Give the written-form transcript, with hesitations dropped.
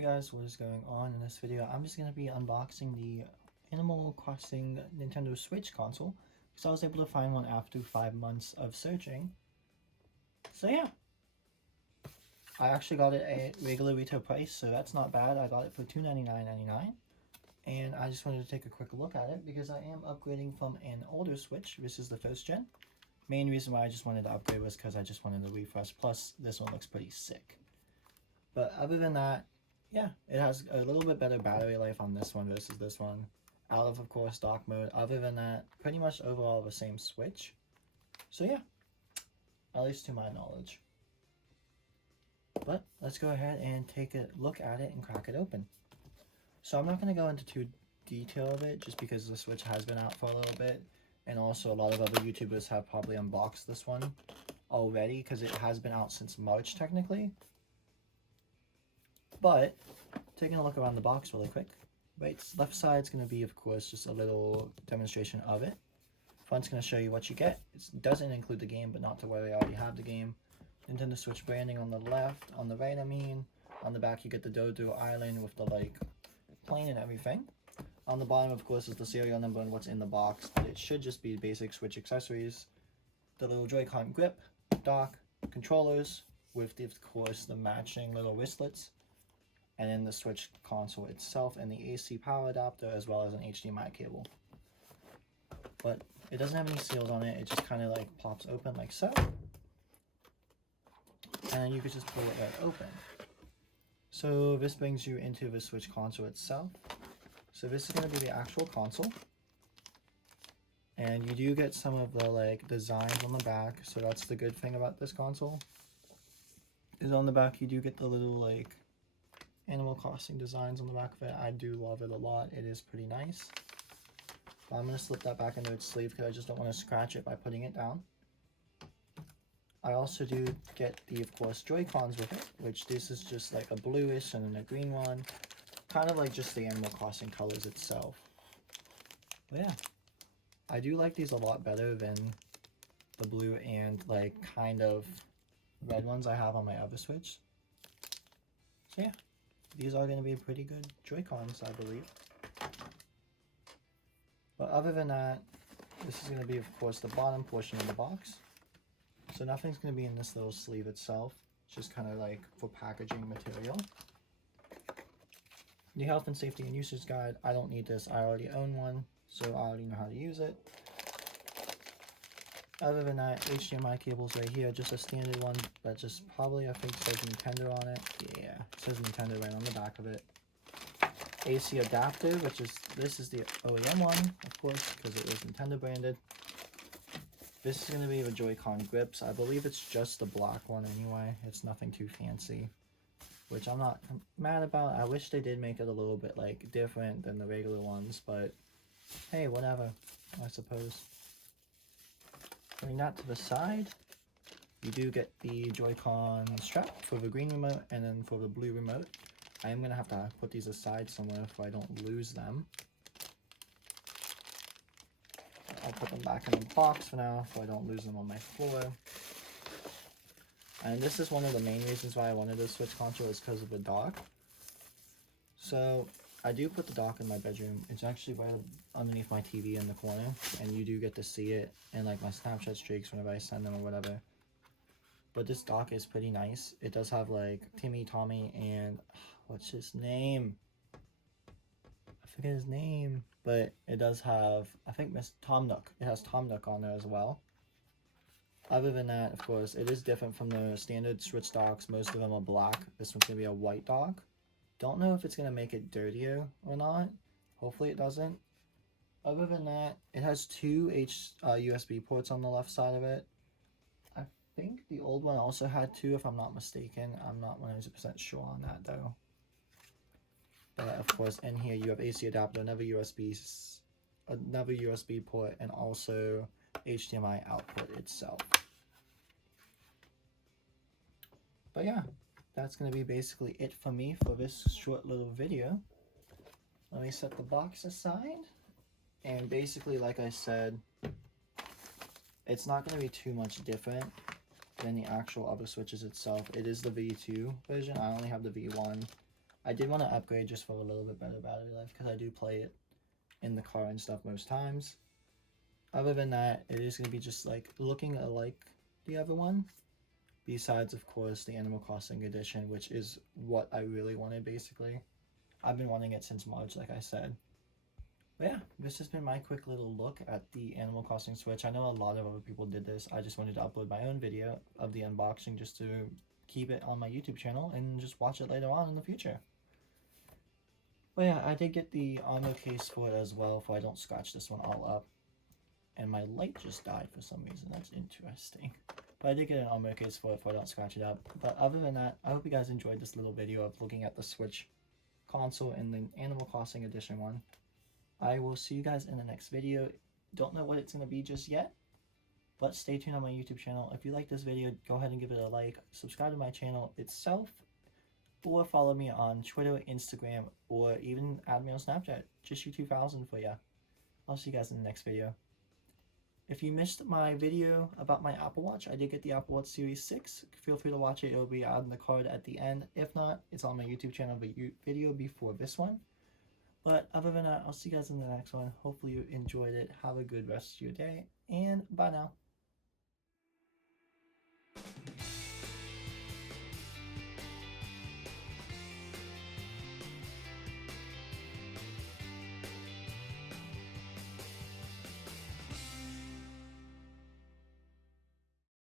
Hey guys, what is going on? In this video, I'm just going to be unboxing the Animal Crossing Nintendo Switch console because I was able to find one after 5 months of searching. So yeah, I actually got it at regular retail price, so that's not bad. I got it for $299.99, and I just wanted to take a quick look at it because I am upgrading from an older Switch. This is the first gen. Main reason why I just wanted to upgrade was because I just wanted to refresh, plus this one looks pretty sick. But other than that, yeah, it has a little bit better battery life on this one versus this one. Out of course, dock mode. Other than that, pretty much overall the same Switch. So yeah, at least to my knowledge. But let's go ahead and take a look at it and crack it open. So I'm not going to go into too detail of it just because the Switch has been out for a little bit. And also a lot of other YouTubers have probably unboxed this one already because it has been out since March technically. But taking a look around the box really quick. Right, left side's going to be, of course, just a little demonstration of it. Front's going to show you what you get. It doesn't include the game, but not to worry, I already have the game. Nintendo Switch branding on the left, on the right, I mean. On the back, you get the Dodo Island with the, plane and everything. On the bottom, of course, is the serial number and what's in the box, but it should just be basic Switch accessories. The little Joy-Con grip, dock, controllers, with, of course, the matching little wristlets. And then the Switch console itself and the AC power adapter, as well as an HDMI cable. But it doesn't have any seals on it. It just kind of pops open like so. And you could just pull it right open. So this brings you into the Switch console itself. So this is going to be the actual console. And you do get some of the designs on the back. So that's the good thing about this console. Is on the back you do get the little Animal Crossing designs on the back of it. I do love it a lot. It is pretty nice. But I'm going to slip that back into its sleeve because I just don't want to scratch it by putting it down. I also do get the, of course, Joy-Cons with it, which this is just a bluish and then a green one. Kind of like just the Animal Crossing colors itself. But yeah, I do like these a lot better than the blue and kind of red ones I have on my other Switch. So yeah. These are going to be pretty good Joy-Cons, I believe. But other than that, this is going to be, of course, the bottom portion of the box. So nothing's going to be in this little sleeve itself. It's just kind of for packaging material. The health and safety and usage guide. I don't need this. I already own one, so I already know how to use it. Other than that, HDMI cables right here, just a standard one that just probably, I think, says Nintendo on it. Yeah, it says Nintendo right on the back of it. AC adapter, this is the OEM one, of course, because it is Nintendo branded. This is going to be the Joy-Con grips. I believe it's just the black one anyway. It's nothing too fancy, which I'm not mad about. I wish they did make it a little bit different than the regular ones, but hey, whatever, I suppose. Putting that to the side, you do get the Joy-Con strap for the green remote and then for the blue remote. I am going to have to put these aside somewhere so I don't lose them. I'll put them back in the box for now so I don't lose them on my floor. And this is one of the main reasons why I wanted this Switch console is because of the dock. So I do put the dock in my bedroom. It's actually right underneath my TV in the corner, and you do get to see it in my Snapchat streaks whenever I send them or whatever. But this dock is pretty nice. It does have Timmy, Tommy, and what's his name? I forget his name, but it does have, I think, Miss Tom Nook. It has Tom Nook on there as well. Other than that, of course, it is different from the standard Switch docks. Most of them are black. This one's going to be a white dock. Don't know if it's going to make it dirtier or not. Hopefully it doesn't. Other than that, it has two USB ports on the left side of it. I think the old one also had two, if I'm not mistaken. I'm not 100% sure on that, though. But, of course, in here you have AC adapter, another USB port, and also HDMI output itself. But yeah, that's going to be basically it for me for this short little video. Let me set the box aside. And basically, like I said, it's not going to be too much different than the actual other Switches itself. It is the V2 version. I only have the V1. I did want to upgrade just for a little bit better battery life because I do play it in the car and stuff most times. Other than that, it is going to be just like looking alike the other one. Besides, of course, the Animal Crossing edition, which is what I really wanted basically. I've been wanting it since March, like I said. But yeah, this has been my quick little look at the Animal Crossing Switch. I know a lot of other people did this. I just wanted to upload my own video of the unboxing just to keep it on my YouTube channel and just watch it later on in the future. But yeah, I did get the armor case for it as well, so I don't scratch this one all up. And my light just died for some reason. That's interesting. But I did get an armor case for it, so I don't scratch it up. But other than that, I hope you guys enjoyed this little video of looking at the Switch console and the Animal Crossing Edition one. I will see you guys in the next video. Don't know what it's going to be just yet, but stay tuned on my YouTube channel. If you like this video, go ahead and give it a like, subscribe to my channel itself, or follow me on Twitter, Instagram, or even add me on Snapchat. Just you2000 for ya. I'll see you guys in the next video. If you missed my video about my Apple Watch, I did get the Apple Watch Series 6. Feel free to watch it. It will be on the card at the end. If not, it's on my YouTube channel video before this one. But other than that, I'll see you guys in the next one. Hopefully you enjoyed it. Have a good rest of your day, and bye now.